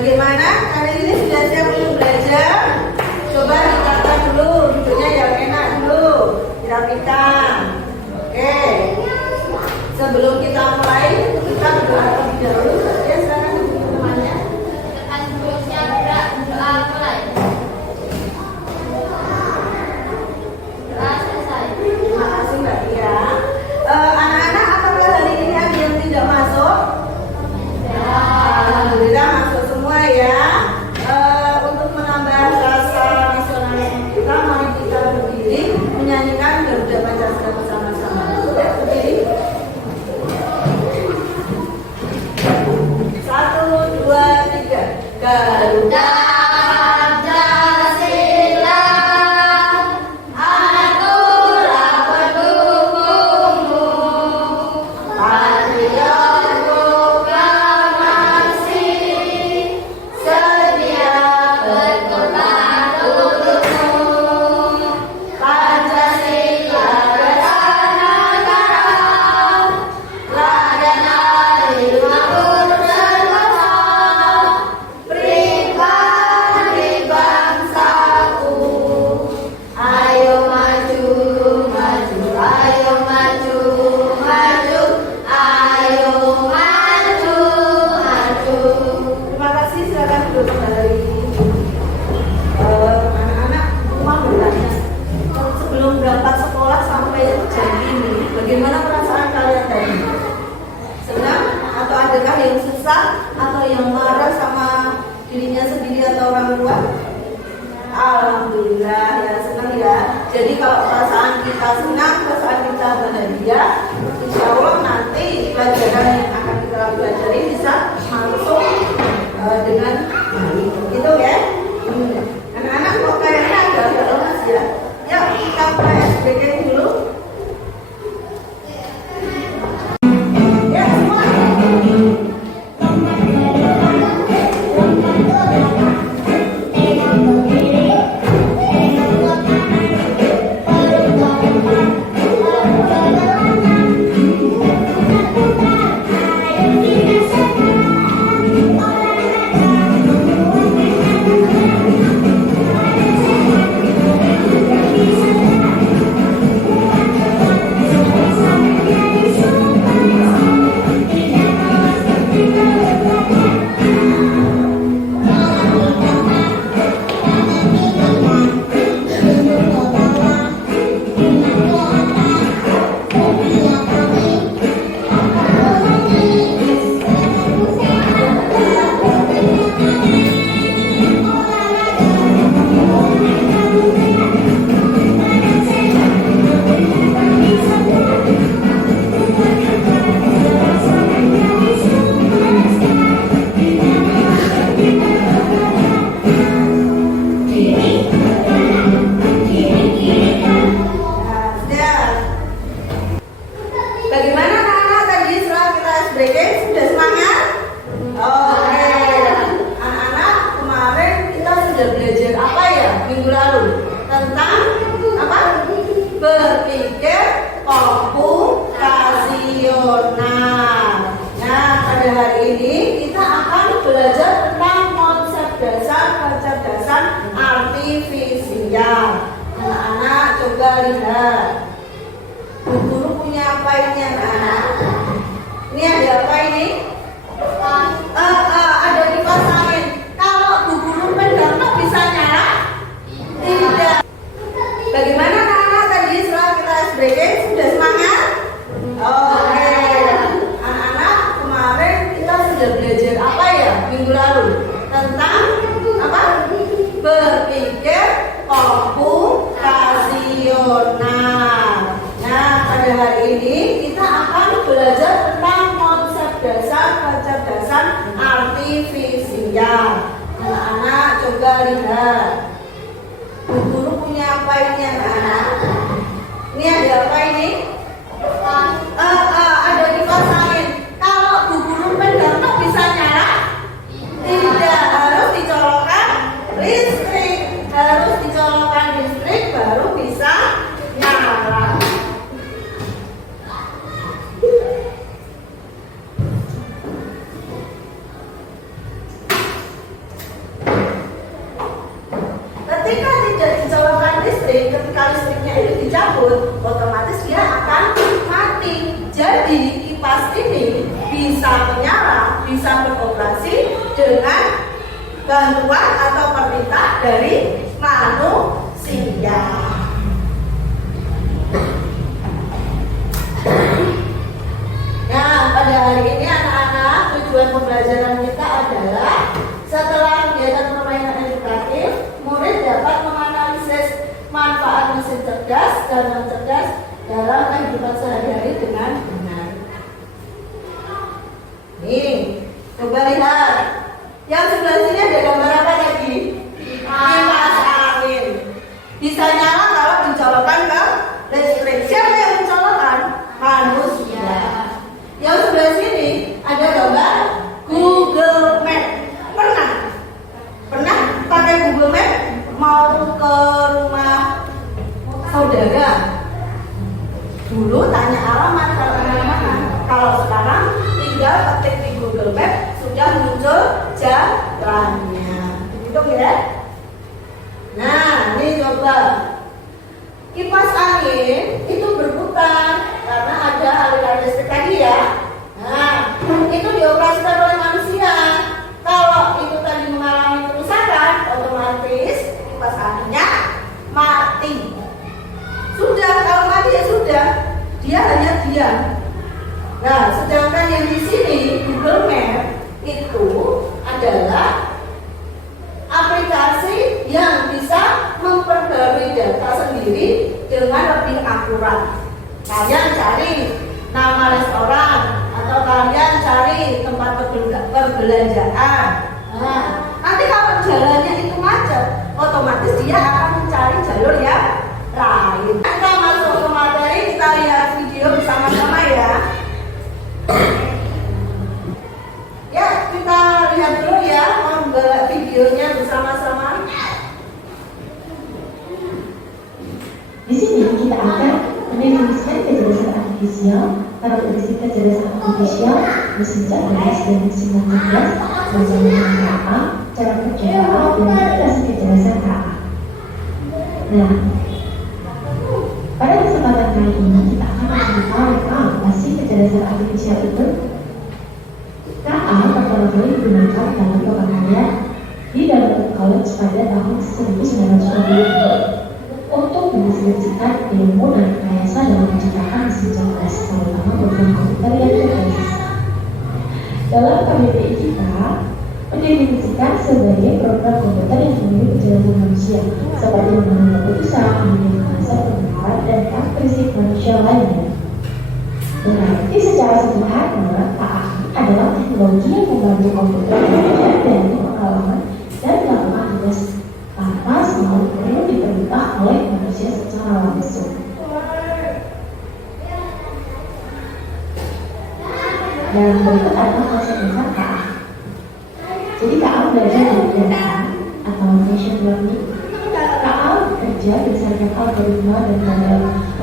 Bagaimana? Kali ini sudah siap untuk belajar? Coba ditata dulu, duduknya yang enak dulu, dirapikan. Oke. Sebelum kita mulai, kita berdoa terlebih dahulu. Ya, silakan teman-temannya. Terima kasih Mbak Tia. Anak-anak, apakah hari ini ada yang tidak masuk? Alhamdulillah masuk semua ya. Untuk menambah rasa nasionalisme kita, mari kita berdiri menyanyikan Garuda Pancasila bersama-sama. Ya, berdiri. 1, 2, 3. Garuda atau yang marah sama dirinya sendiri atau orang tua? Alhamdulillah ya, senang ya. Jadi kalau perasaan kita senang, perasaan kita bahagia, insya Allah nanti pelajaran yang akan kita pelajari bisa masuk dengan baik. Gitu ya. Anak-anak kok kayaknya agak lemas ya. Yuk kita PSBK dulu. Berpikir komputasional. Nah, pada hari ini kita akan belajar tentang konsep dasar artifisial. Anak-anak coba lihat. Bu guru punya apa ini anak? Ini ada apa ini? Ada dipasangin. Kalau bu guru pegang bisa nyala? Tidak. Bagaimana anak-anak tadi setelah kita SBK sudah semangat? Oke. Anak-anak kemarin kita sudah belajar apa ya minggu lalu? Tentang apa? Berpikir komputasional. Nah, pada hari ini kita akan belajar tentang konsep dasar artifisial. Anak-anak coba lihat. Bu guru punya apa ini anak? Ini ada apa ini? Ada dipasangin. Kalau bu guru pegang bisa nyala? Tidak, harus dicolokkan listrik. Harus dicolokkan listrik baru bisa nyala. tersebut, otomatis dia akan mati. Jadi kipas ini bisa menyala, bisa beroperasi dengan bantuan atau perintah dari manusia. Nah, pada hari ini anak-anak, tujuan pembelajaran kita adalah setelah kegiatan permainan edukatif, murid dapat menganalisis manfaat mesin cerdas dan non-cerdas dalam kehidupan sehari-hari dengan benar. Nih, coba lihat. Yang sebelah sini ada gambar apa lagi? Kipas angin. Bisa nyala kalau dicolokkan ke listrik. Siapa yang mencolokkan? Manusia. Yang sebelah sini ada gambar Google Map. Pernah pakai Google Map mau ke rumah saudara? Dulu tanya alamat kalau mana. Kalau sekarang tinggal ketik di Google Map sudah muncul jalannya. Begitu ya? Nah, ini coba. Kipas angin itu berputar karena ada aliran listrik tadi ya. Nah, itu dioperasikan oleh manusia. Kalau itu tadi mengalami kerusakan, otomatis kipas anginnya mati. Sudah, kalau mati ya sudah, dia hanya diam. Nah, sedangkan yang di sini Google Map itu adalah aplikasi yang bisa memperbarui data sendiri dengan lebih akurat. Kalian cari nama restoran atau kalian cari tempat perbelanjaan. Nah, nanti kalau jalannya itu macet, otomatis dia akan mencari jalur yang lain. Kita masuk ke materi, kita lihat video bersama-sama ya. Ya, kita lihat dulu ya, membuat videonya bersama-sama. Di sini kita akan mendefinisikan kecerdasan artifisial, karakteristik kecerdasan artifisial, mesin cerdas dan mesin cerdas, bagaimana KA, cara kerja KA, dan aplikasi kecerdasan KA. Nah, pada kesempatan kali ini kita akan mengetahui apa sih kecerdasan artifisial itu. KA pertama kali digunakan dalam pemakaian di Dartmouth College pada tahun 1920 untuk mendeskripsikan ilmu dan rekayasa dalam menciptakan mesin cerdas, terutama program komputer yang cerdas. Dalam KBBI kita mendefinisikan sebagai program komputer yang memiliki kecerdasan manusia, seperti mengambil keputusan, memiliki konsep pengetahuan dan karakteristik manusia lainnya. Berarti secara sederhana, KA adalah teknologi yang membantu komputer belajar dari pengalaman dan melakukan tugas tanpa selalu perlu diperintah oleh manusia secara langsung. Dan berikut adalah konsep besar KA. Jadi KA belajar dari data atau machine learning. KA bekerja berdasarkan algoritma dan model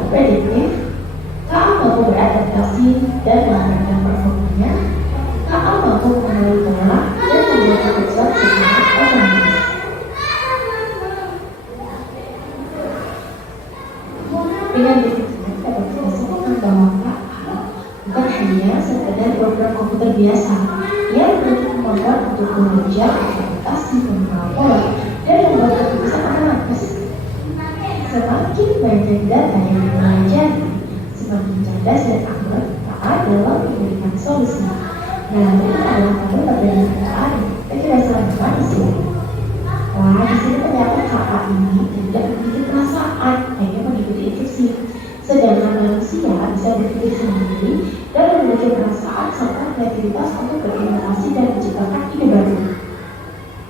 prediktif. KA mampu beradaptasi dan mengembangkan performanya. KA mampu mengenali pola dan membuat keputusan secara otomatis. Dengan demikian dapat kita simpulkan bahwa KA bukan hanya sekedar program komputer biasa yang memiliki kemampuan untuk belajar, adaptasi, mengenal pola, dan membuat keputusan otomatis. Semakin banyak data yang dipelajari, semakin cerdas dan akurat KA dalam memberikan solusi. Nah, ini adalah tabel perbedaan KA dan kecerdasan manusia. Wah, di sini ternyata KA ini tidak memiliki perasaan, hanya mengikuti instruksi. Sedangkan manusia bisa berpikir sendiri dan memiliki perasaan serta kreativitas untuk berinovasi dan menciptakan ide baru.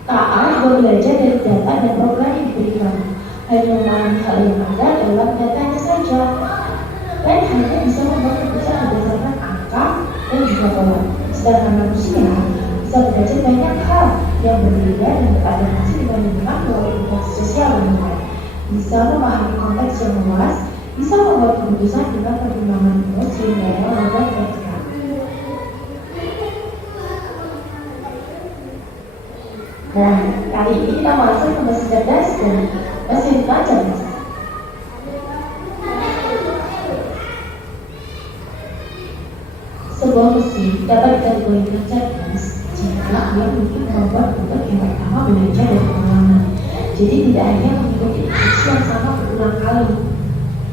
KA juga belajar dari data dan program yang diberikan, hanya memahami hal yang ada dalam datanya saja, dan hanya bisa membuat keputusan berdasarkan angka dan juga pola. Sedangkan manusia bisa belajar banyak hal yang berbeda dan beradaptasi dengan lingkungan melalui interaksi sosial yang baik, bisa memahami konteks yang luas, bisa membuat keputusan dengan pertimbangan emosi dan membuat etika. Nah, kali ini kita masuk ke mesin cerdas dan mesin cerdas. Sebuah mesin dapat dikategorikan cerdas jika ia memiliki kemampuan untuk yang pertama belajar dari pengalaman. Jadi tidak hanya mengikuti instruksi yang sama berulang kali.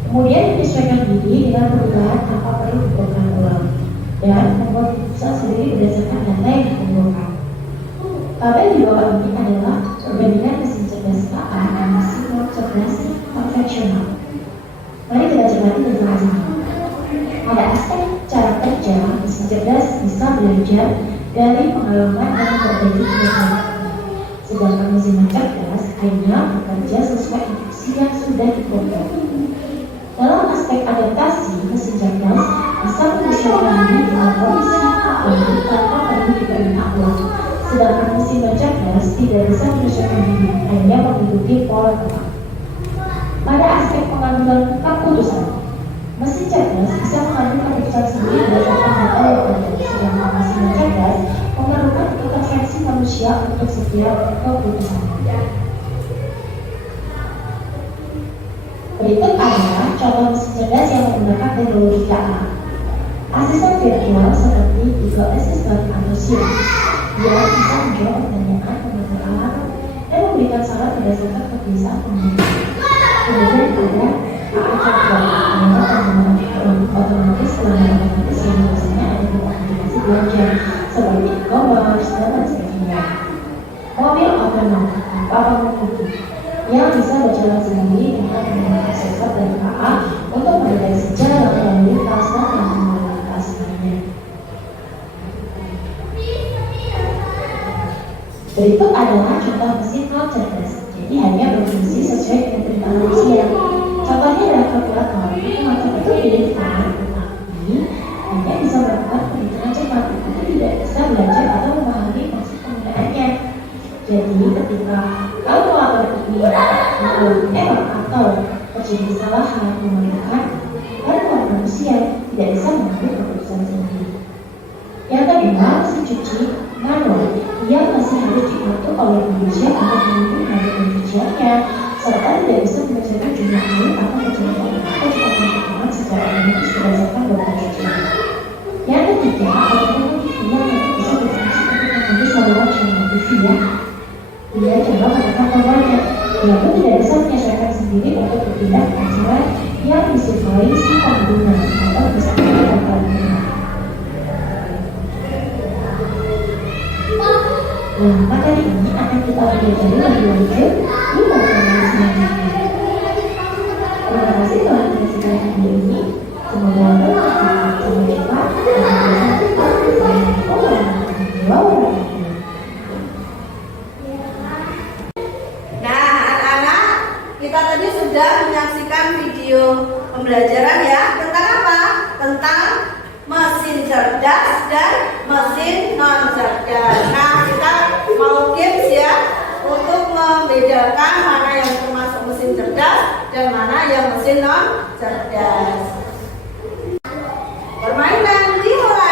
Kemudian menyesuaikan diri dengan perubahan tanpa perlu diprogram ulang dan membuat keputusan sendiri berdasarkan data yang dikumpulkan. Tabel di bawah ini adalah perbandingan mesin cerdas KA dan mesin non cerdas konvensional. Mari kita cermati masing-masing. Pada aspek cara kerja, mesin cerdas bisa belajar dari pengalaman dan memperbaiki kebiasaan. Sedangkan mesin non cerdas hanya bekerja sesuai instruksi yang sudah diprogram. Dalam aspek adaptasi, mesin cerdas bisa menyesuaikan diri dengan kondisi tertentu tanpa perlu diperintah ulang. Sedangkan mesin non cerdas tidak bisa menyesuaikan diri, hanya mengikuti pola tepat. Pada aspek pengambilan keputusan, mesin cerdas bisa mengambil keputusan sendiri berdasarkan data yang ada, sedangkan mesin non cerdas memerlukan intervensi manusia untuk setiap keputusan. Berikut adalah contoh mesin cerdas yang menggunakan teknologi KA. Asisten virtual seperti Google Assistant atau Siri. Dia bisa menjawab pertanyaan, mengatur alarm, dan memberikan saran berdasarkan kebiasaan pengguna. Kemudian ada AI chatbot, adalah penggunaan otomatis pelanggan otomatis yang biasanya ada di aplikasi belanja seperti e-commerce dan lain sebagainya. Mobil otonom tanpa pengemudi yang bisa berjalan sendiri dengan menggunakan sensor dan KA untuk mendeteksi jalan lalu lintas dan lalu lintas lainnya. Berikut adalah contoh mesin non cerdas, jadi hanya berfungsi sesuai dengan perintah manusia. Contohnya adalah kalkulator, kalkulator itu milik tangan, tetapi hanya bisa melakukan perhitungan cepat, tapi tidak bisa belajar atau memahami maksud penggunaannya. Jadi ketika kalkulator ini mengalami error atau terjadi kesalahan memerlukan bantuan manusia, tidak bisa mengambil keputusan sendiri. Yang kedua, mesin cuci manual, ia masih harus diatur oleh manusia untuk menghitung harga pencuciannya, serta tidak bisa menyelesaikan jumlah air atau kecepatan pertolongan secara otomatis berdasarkan beban cucian. Yang ketiga, elektronik TV yang bisa berfungsi untuk mengambil saluran channel TV ya. Dia coba menekan tombolnya, dia pun tidak bisa menyesuaikan sendiri untuk berpindah ke acara yang disukai si pengguna atau misalnya tanpa pengguna. Nah, materi ini akan kita pelajari lebih lanjut di pertemuan selanjutnya. Terima kasih telah menyaksikan video ini. Semoga bermanfaat. Sampai jumpa. Assalamualaikum warahmatullahi wabarakatuh. Nah, anak-anak, kita tadi sudah menyaksikan video pembelajaran ya tentang apa? Tentang mesin cerdas dan mesin non cerdas. Nah, kita mau games ya untuk membedakan mana yang termasuk mesin cerdas dan mana yang mesin non cerdas. Permainan dimulai.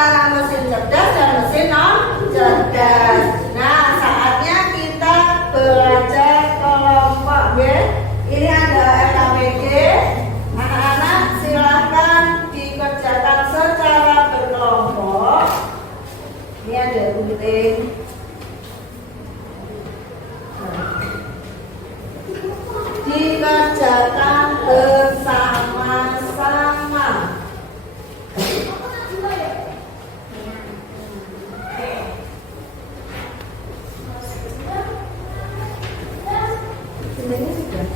antara mesin cerdas dan mesin non cerdas. Nah, saatnya kita belajar kelompok ya. Ini ada LKPD. Anak-anak silahkan dikerjakan secara berkelompok. Ini ada gunting. Dikerjakan bersama-sama. Ini sudah.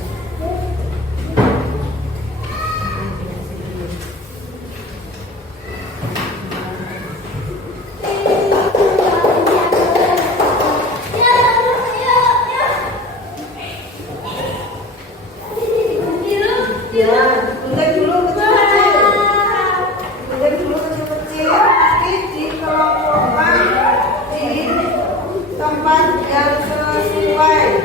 Ya, gunting dulu kecil-kecil. Gunting dulu kecil-kecil. Nanti dikelompokkan di tempat yang sesuai.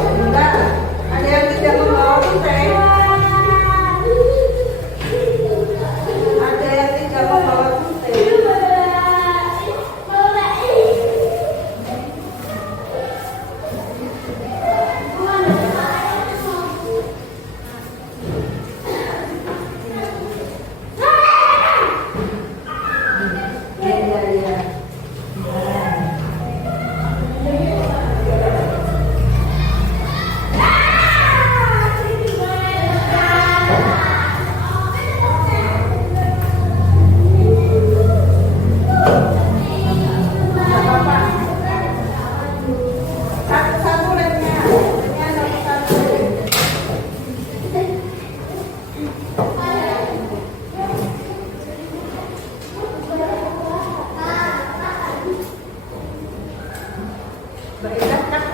Bentar, ada yang tidak membawa gunting. Ada yang tidak membawa gunting. Ya. Satu-satu lemnya. Lemnya satu-satu. Baiklah, Kak.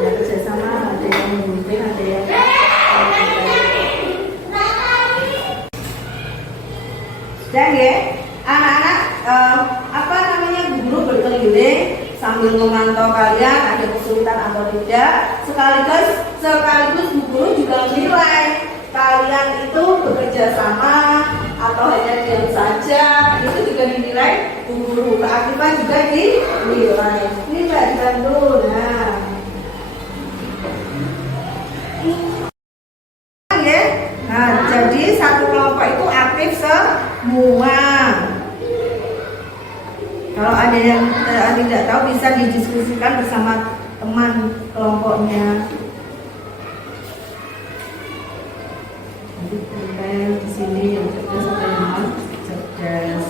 Ya, kerjasama, ada yang memimpin, ada yang dan ya, anak-anak apa namanya, guru berkeliling sambil memantau kalian ada kesulitan atau tidak, sekaligus bu guru juga menilai kalian itu bekerja sama atau hanya diam saja, itu juga dinilai bu guru. Keaktifan juga dinilai. Ini Mbak dibantu. Ya. Nah, jadi satu kelompok itu aktif semua. Kalau ada yang tidak tahu bisa didiskusikan bersama teman kelompoknya. Nanti tempel di sini yang cerdas atau yang non cerdas.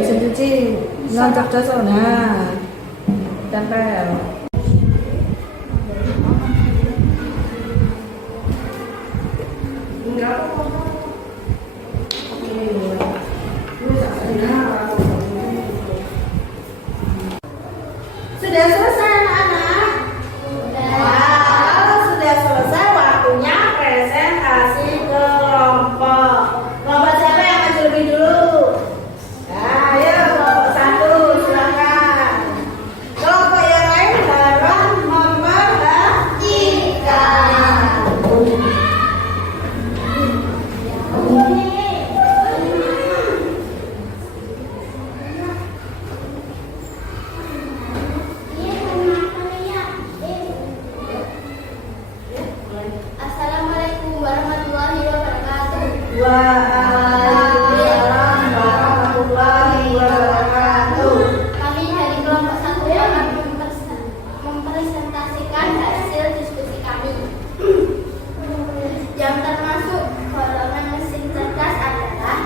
mesin cuci non cerdas. Nah, tempel. Sudah selesai anak-anak? Wow, sudah selesai waktunya presentasi kelompok. Kelompok siapa yang maju lebih dulu? Ayo kelompok 1 silakan. Kelompok yang lain harus memperhatikan. Assalamualaikum warahmatullahi wabarakatuh. Waalaikumsalam warahmatullahi wabarakatuh. Kami dari kelompok 1 akan mempresentasikan hasil diskusi kami. Yang termasuk golongan mesin cerdas adalah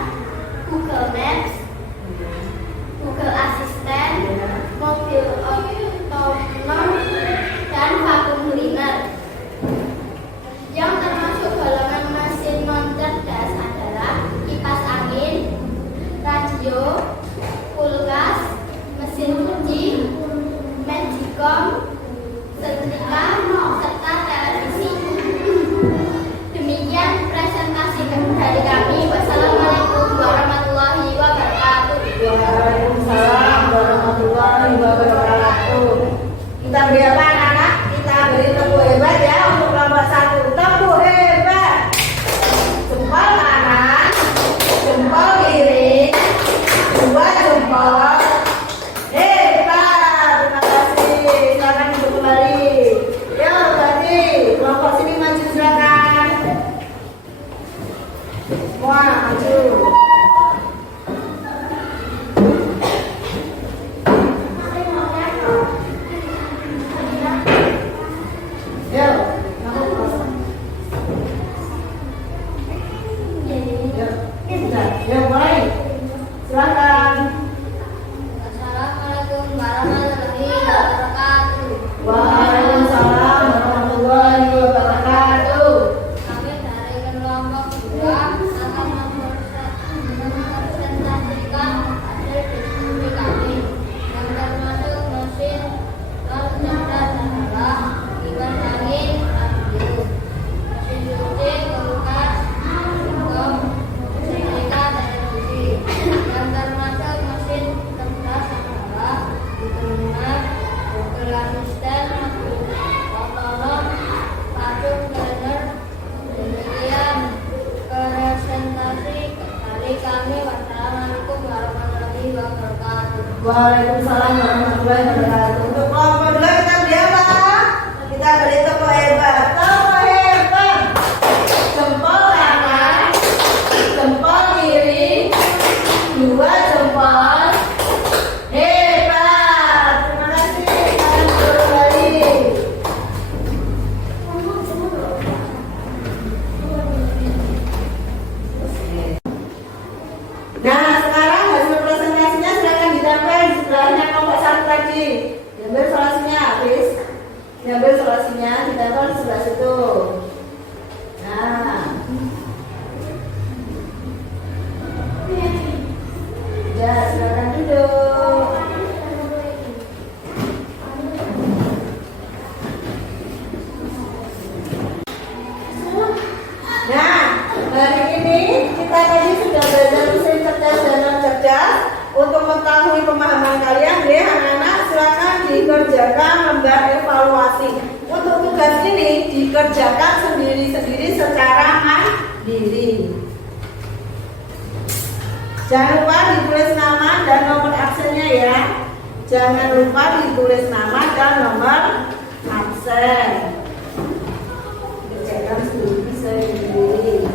Google Maps, Google Assistant, mobil otonom, dan vacuum cleaner. Yang termasuk golongan mesin non cerdas adalah kipas angin, radio, kulkas, mesin cuci, magicom, setrika, serta televisi. Demikian presentasi dari kami. Wassalamualaikum warahmatullahi wabarakatuh. Waalaikumsalam warahmatullahi wabarakatuh. Kita beri apa anak-anak? Kita beri tepuk hebat ya untuk kelompok 1. Tepuk hebat. Jempol kanan, jempol kiri, 2 jempol. Hebat. Terima kasih. Silakan untuk kembali. Yuk tadi kelompok sini maju silakan. Semua maju. Yuk, kamu kosong. Yuk, mulai. Silakan. Assalamualaikum warahmatullahi wabarakatuh. Waalaikumsalam warahmatullahi wabarakatuh. Kami dari kelompok 2 akan mempresentasikan hasil diskusi kami. Yang termasuk mesin non cerdas adalah kipas angin, radio, mesin cuci, kulkas, magicom, setrika, televisi. Yang termasuk mesin cerdas adalah Google Maps, Google Assistant, otonom, vacuum cleaner. Demikian presentasi dari kami. Wassalamualaikum warahmatullahi wabarakatuh. Waalaikumsalam warahmatullahi wabarakatuh. Untuk kelompok 2 kita beri apa? Kita beri tepuk hebat. Tepuk hebat. Jempol kanan, jempol kiri, 2 jempol. Hebat. Terima kasih. Kalian kembali. Nah, sekarang hasil presentasinya silakan ditempel di sebelahnya kelompok 1 tadi. Diambil solusinya habis. Diambil solusinya ditempel di sebelah situ. Nah. Ya, silakan duduk. Nah, hari ini kita tadi sudah belajar mesin cerdas dan non cerdas. Untuk mengetahui pemahaman kalian, deh anak-anak silakan dikerjakan lembar evaluasi. Untuk tugas ini dikerjakan sendiri-sendiri secara mandiri. Jangan lupa ditulis nama dan nomor absennya ya. Jangan lupa ditulis nama dan nomor absen. Kerjakan sendiri-sendiri.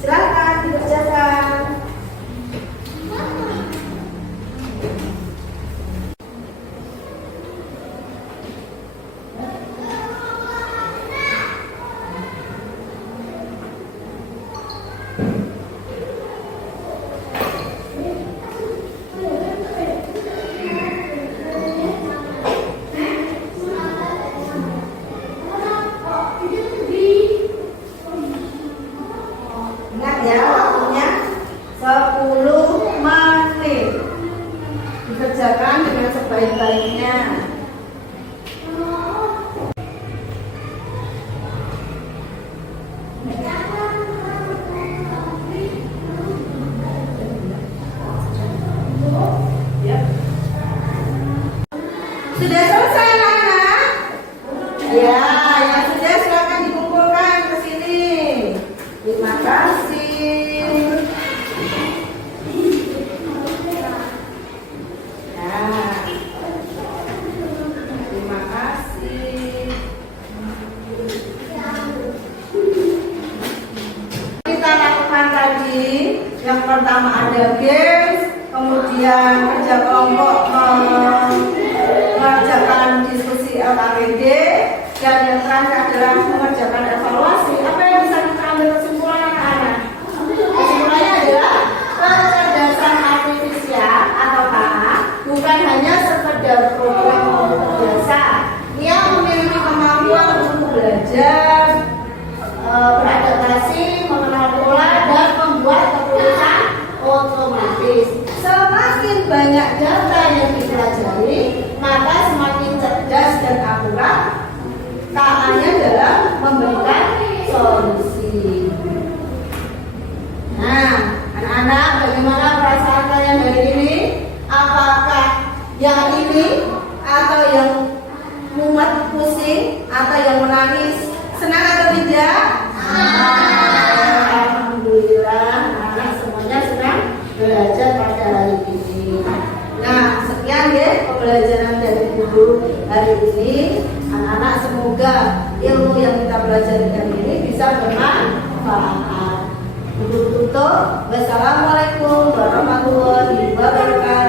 Silakan dikerjakan. sebaik-baiknya. Sudah selesai anak-anak? Ya, yang sudah silakan dikumpulkan ke sini. Terima kasih. Ya, terima kasih. Kita lakukan tadi. Yang pertama ada games, kemudian kerja kelompok mengerjakan diskusi LKPD, dan yang terakhir adalah mengerjakan evaluasi. Apa yang bisa kita ambil kesimpulan anak-anak? Kesimpulannya adalah kecerdasan artifisial atau KA bukan hanya sekedar program komputer biasa. Ia memiliki kemampuan untuk belajar, beradaptasi, mengenal pola, dan membuat keputusan otomatis. Semakin banyak data yang dipelajari, maka semakin cerdas dan akurat KA-nya dalam memberikan solusi. Nah, anak-anak, bagaimana perasaan kalian hari ini? Apakah yang ini atau yang mumet, pusing, atau yang menangis? Senang atau tidak? Alhamdulillah, anak semuanya senang belajar pada hari ini. Nah, sekian ya pembelajaran dari guru hari ini. Anak-anak, semoga ilmu yang kita pelajari hari ini bisa bermanfaat. Untuk tutup, wassalamualaikum warahmatullahi wabarakatuh.